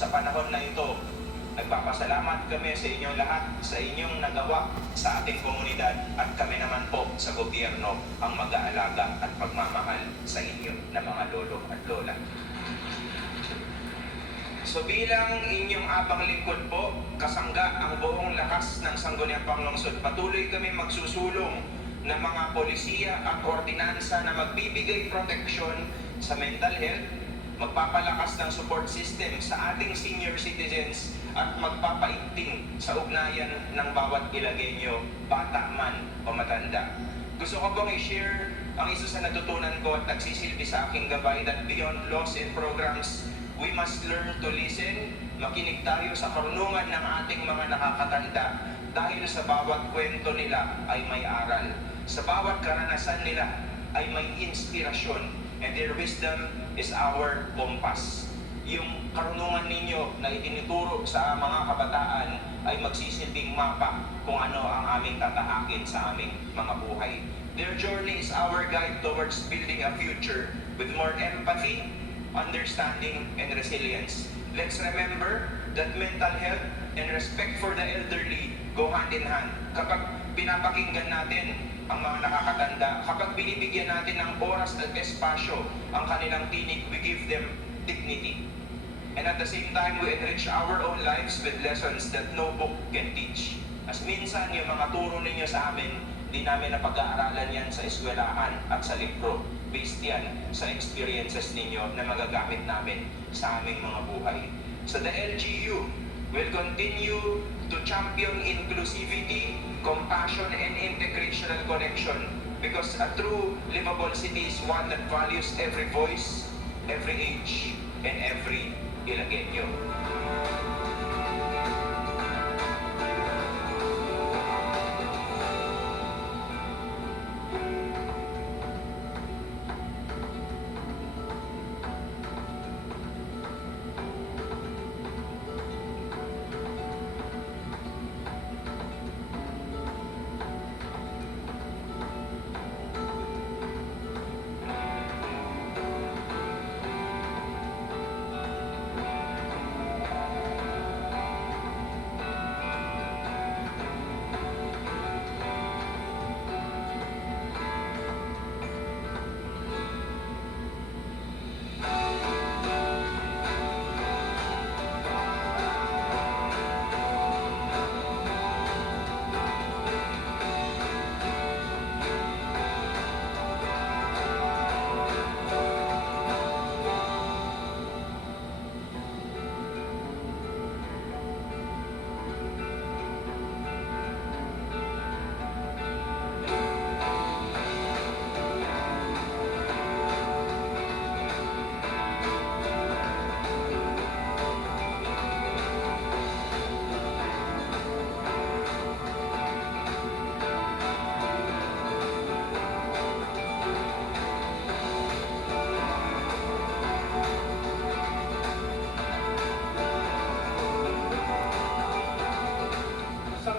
sa panahon na ito. Nagpapasalamat kami sa inyong lahat, sa inyong nagawa sa ating komunidad at kami naman po sa gobyerno ang mag-aalaga at pagmamahal sa inyo na mga lolo at lola. So bilang inyong abang lingkod po, kasangga ang buong lakas ng Sangguniang Panglungsod, patuloy kami magsusulong ng mga polisiya at ordinansa na magbibigay proteksyon sa mental health, magpapalakas ng support system sa ating senior citizens at magpapaigting sa ugnayan ng bawat Ilagueño, bata man o matanda. Gusto ko pong i-share ang isa sa natutunan ko at nagsisilbi sa aking gabay that beyond laws and programs, we must learn to listen, makinig tayo sa karunungan ng ating mga nakakatanda dahil sa bawat kwento nila ay may aral. Sa bawat karanasan nila ay may inspirasyon, and their wisdom is our compass. Yung karunungan ninyo na itinuturo sa mga kabataan ay magsisilbing mapa kung ano ang aming tatahakin sa aming mga buhay. Their journey is our guide towards building a future with more empathy, understanding, and resilience. Let's remember that mental health and respect for the elderly go hand in hand. Kapag pinapakinggan natin ang mga nakakatanda, kapag binibigyan natin ng oras at espasyo ang kanilang tinig, we give them dignity. And at the same time, we enrich our own lives with lessons that no book can teach. As minsan, yung mga turo ninyo sa amin, di namin napag-aaralan yan sa eskwelahan at sa libro. Based yan sa experiences ninyo na magagamit namin sa aming mga buhay. So the LGU will continue to champion inclusivity, compassion, and integrational connection, because a true livable city is one that values every voice, every age, and every Ilagueño.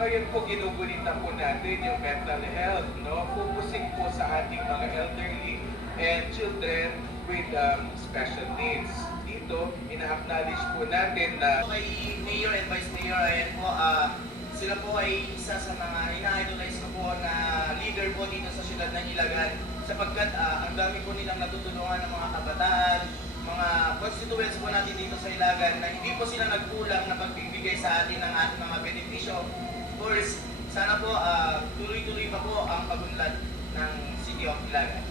Ngayon po ginugulitan po natin yung mental health, no? Focusing po sa ating mga elderly and children with special needs. Dito, ina-acknowledge po natin na kay Mayor and Vice Mayor, ayan po, sila po ay isa sa mga ina-idolize ko po na leader po dito sa siyudad ng Ilagan, sapagkat ang dami po nilang natutulungan ng mga kabataan, mga constituents po natin dito sa Ilagan na hindi po sila nagkulang na pagbibigay sa atin ng ating mga benepisyo. Of course, sana po tuloy-tuloy pa po ang pagunlad ng City of Ilagan.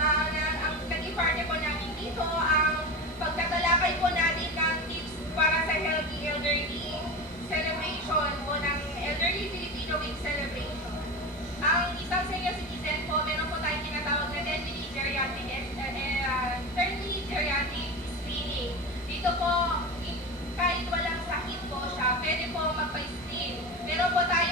Ang naging parte po namin dito, ang pagtatalakay po natin ng tips para sa healthy elderly celebration po ng Elderly Filipino Week celebration. Ang isang senior citizen po, meron po tayong tinatawag na elderly geriatric screening. Dito po, kahit walang sakit po siya, pwede po magpa-screen. Meron po tayo